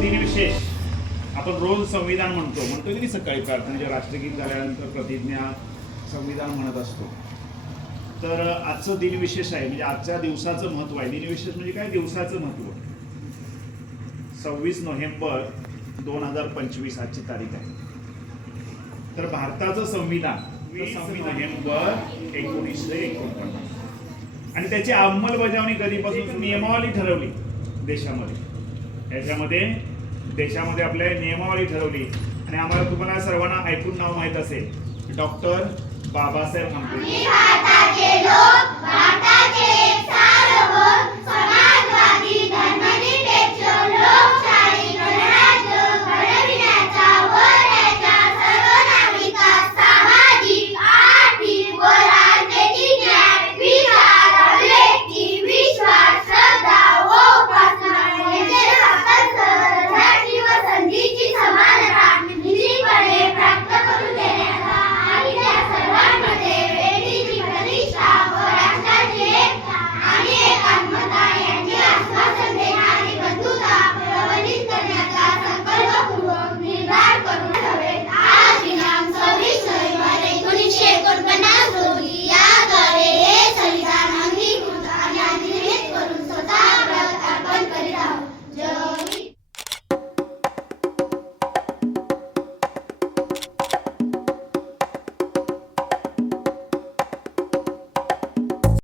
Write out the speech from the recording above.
दिनविशेष आपण रोज संविधान म्हणतो. म्हणतो की सकाळी प्रार्थनेच्या राष्ट्रगीत झाल्यानंतर प्रतिज्ञा संविधान म्हणत असतो. तर आजचं दिनविशेष आहे. म्हणजे आजच्या दिवसाचं महत्त्व आहे. दिनविशेष म्हणजे काय? दिवसाचं महत्त्व. सव्वीस नोव्हेंबर दोन हजार पंचवीस आजची तारीख आहे. तर भारताचं संविधान नोव्हेंबर एकोणीसशे एकोणपन्नास. आणि त्याची अंमलबजावणी कधीपासून? नियमावली ठरवली देशामध्ये. याच्यामध्ये देशामध्ये आपल्या नियमावली ठरवली. आणि आम्हाला तुम्हाला सर्वांना ऐकून नाव माहीत असेल. डॉक्टर बाबासाहेब आंबेडकर.